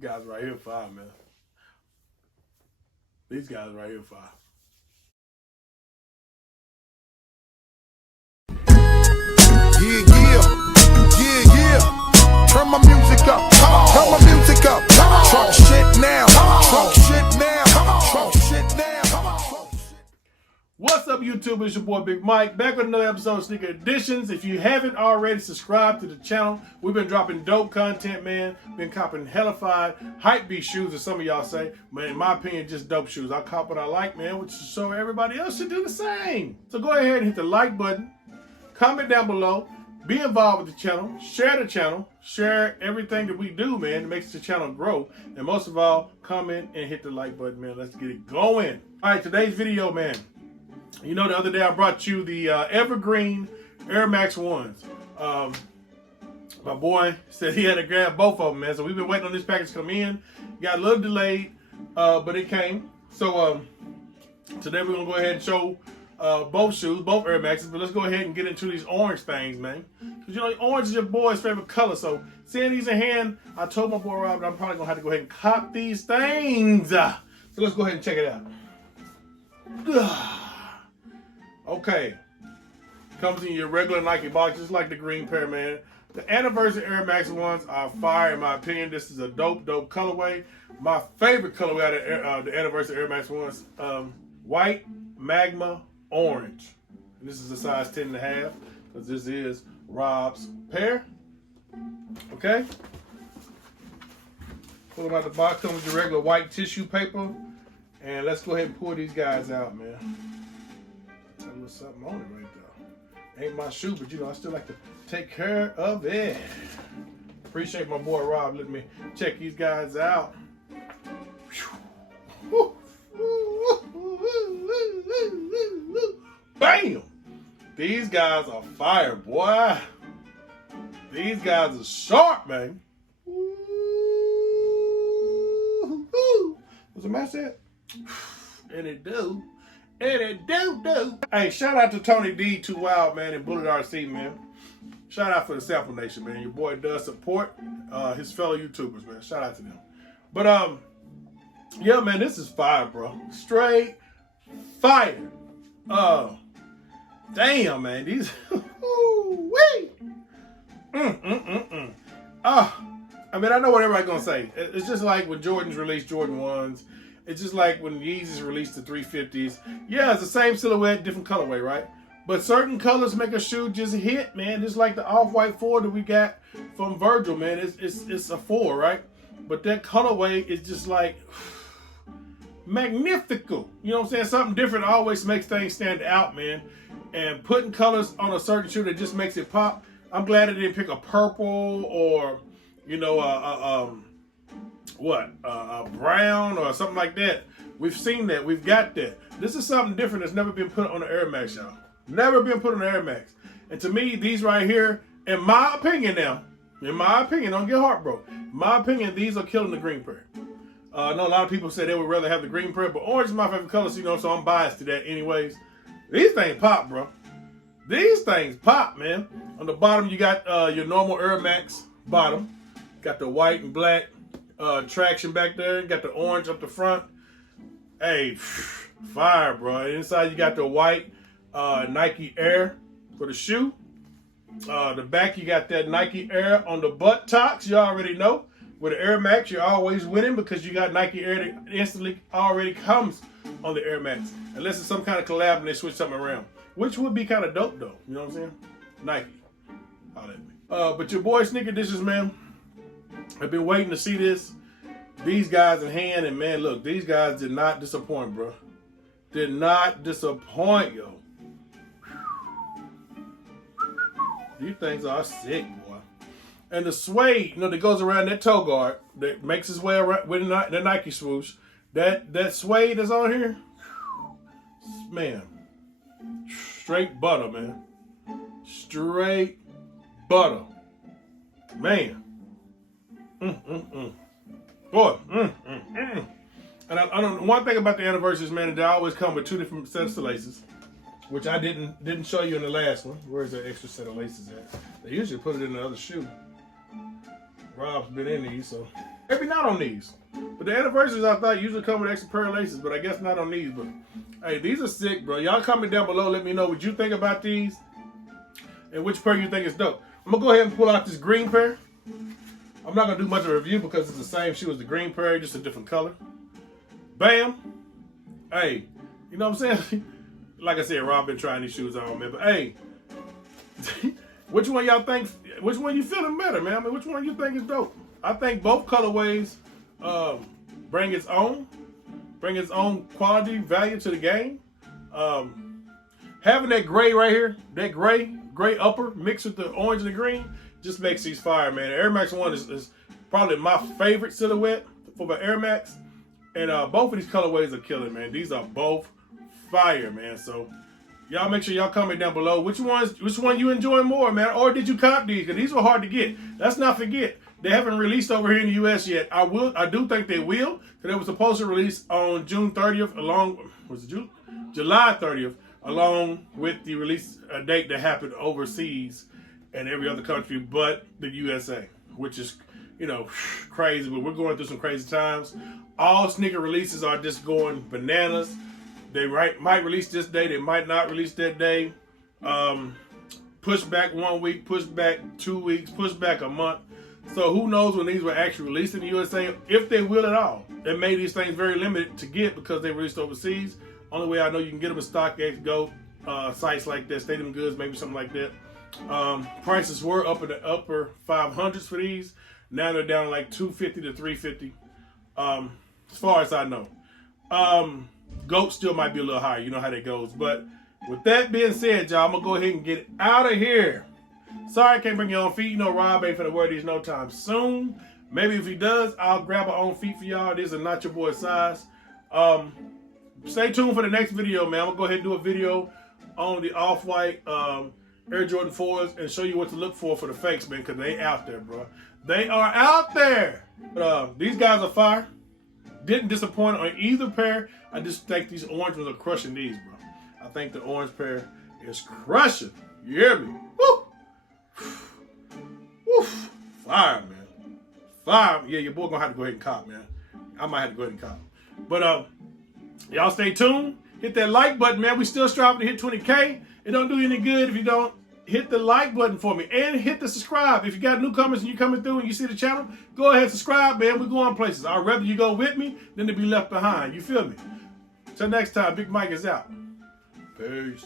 guys right here fire, man. These guys right here fire. Yeah. Turn my music up. Turn my music up. Talk shit now. Talk shit now. Talk shit now. What's up, YouTube? It's your boy Big Mike, back with another episode of Sneaker Editions. If you haven't already subscribed to the channel, we've been dropping dope content, man. Been copping hellified hype beast shoes, as some of y'all say. But in my opinion, just dope shoes. I cop what I like, man, which is so everybody else should do the same. So go ahead and hit the like button, comment down below, be involved with the channel, share everything that we do, man. It makes the channel grow. And most of all, comment and hit the like button, man. Let's get it going. All right, today's video, man. You know, the other day I brought you the Evergreen Air Max 1s. My boy said he had to grab both of them, man. So we've been waiting on this package to come in. Got a little delayed, but it came. So today we're going to go ahead and show both shoes, both Air Maxes. But let's go ahead and get into these orange things, man. Because, you know, orange is your boy's favorite color. So seeing these in hand, I told my boy Rob that I'm probably going to have to go ahead and cop these things. So let's go ahead and check it out. Okay, comes in your regular Nike box, just like the green pair, man. The anniversary Air Max 1s are fire, in my opinion. This is a dope colorway. My favorite colorway out of the anniversary Air Max 1s, white Magma-Orange. And this is a size 10.5, because this is Rob's pair. Okay. Pull them out the box, comes with your regular white tissue paper. And let's go ahead and pull these guys out, man. A little something on it right there. Ain't my shoe, but you know, I still like to take care of it. Appreciate my boy Rob letting me check these guys out. Bam! These guys are fire, boy. These guys are sharp, man. What's the match at? And it do. And it do. Hey, shout out to Tony D, Too Wild, man, and Bullet RC, man. Shout out for the Sample Nation, man. Your boy does support his fellow YouTubers, man. Shout out to them. But yeah, man, this is fire, bro. Straight fire. Damn, man, these. Wee. I mean, I know what everybody's gonna say. It's just like when Jordans released Jordan 1s. It's just like when Yeezys released the 350s. Yeah, it's the same silhouette, different colorway, right? But certain colors make a shoe just hit, man. Just like the off-white 4 that we got from Virgil, man. It's a 4, right? But that colorway is just like magnifical. You know what I'm saying? Something different always makes things stand out, man. And putting colors on a certain shoe that just makes it pop. I'm glad I didn't pick a purple or, you know, a brown or something like that. We've seen that. We've got that. This is something different that's never been put on the Air Max, y'all. Never been put on the Air Max. And to me, these right here, in my opinion now, don't get heartbroken. In my opinion, these are killing the green pair. I know a lot of people say they would rather have the green pair, but orange is my favorite color, so, you know, so I'm biased to that anyways. These things pop, bro. These things pop, man. On the bottom, you got your normal Air Max bottom. Got the white and black traction back there. Got the orange up the front. Hey, fire, bro. Inside you got the white Nike Air for the shoe. The back you got that Nike Air on the buttocks. You already know. With the Air Max, you're always winning because you got Nike Air that instantly already comes on the Air Max. Unless it's some kind of collab and they switch something around. Which would be kind of dope though. You know what I'm saying? Nike. Holla at me. But your boy Sneaker Editions, man. I've been waiting to see this. These guys in hand, and man, look, these guys did not disappoint, bro. Did not disappoint, yo. These things are sick, boy. And the suede, you know, that goes around that toe guard, that makes its way around with the Nike swoosh. That suede that's on here, man, straight butter, man. Straight butter, man. Boy, And I don't. One thing about the anniversaries, man, is they always come with 2 different sets of laces, which I didn't show you in the last one. Where's that extra set of laces at? They usually put it in the other shoe. Rob's been in these, so Maybe not on these. But the anniversaries I thought usually come with extra pair of laces, but I guess not on these. But hey, these are sick, bro. Y'all comment down below. Let me know what you think about these and which pair you think is dope. I'm gonna go ahead and pull out this green pair. I'm not gonna do much of a review because it's the same shoe as the green pair, just a different color. Bam. Hey, you know what I'm saying? Like I said, Rob been trying these shoes on, man. But hey, which one y'all think? Which one you feeling better, man? I mean, which one you think is dope? I think both colorways bring its own quality value to the game. Having that gray right here, that gray upper mixed with the orange and the green, just makes these fire, man. The Air Max 1 is probably my favorite silhouette for the Air Max. And both of these colorways are killing, man. These are both fire, man. So y'all make sure y'all comment down below which one you enjoy more, man. Or did you cop these? Because these were hard to get. Let's not forget, they haven't released over here in the US yet. I do think they will. So they were supposed to release on June 30th July 30th, along with the release date that happened overseas and every other country but the USA, which is, you know, crazy. But we're going through some crazy times. All sneaker releases are just going bananas. They might release this day, they might not release that day. Push back 1 week, push back 2 weeks, push back a month. So who knows when these were actually released in the USA, if they will at all. They made these things very limited to get because they released overseas. Only way I know you can get them is StockX, Go, sites like that, Stadium Goods, maybe something like that. Prices were up in the upper 500s for these. Now they're down like $250 to $350, as far as I know. GOAT still might be a little higher. You know how that goes. But with that being said, y'all, I'm going to go ahead and get out of here. Sorry I can't bring your own feet. You know Rob ain't finna wear these no time soon. Maybe if he does, I'll grab my own feet for y'all. These are not your boy size. Stay tuned for the next video, man. I'm going to go ahead and do a video on the Off-White Air Jordan 4s and show you what to look for the fakes, man, because they out there, bro. They are out there. But these guys are fire. Didn't disappoint on either pair. I just think these orange ones are crushing these, bro. I think the orange pair is crushing. You hear me? Woo! Woo! Fire, man. Fire. Yeah, your boy gonna have to go ahead and cop, man. I might have to go ahead and cop. But y'all stay tuned. Hit that like button, man. We still striving to hit 20K. It don't do you any good if you don't hit the like button for me. And hit the subscribe. If you got newcomers and you coming through and you see the channel, go ahead and subscribe, man. We're going places. I'd rather you go with me than to be left behind. You feel me? Till next time, Big Mike is out. Peace.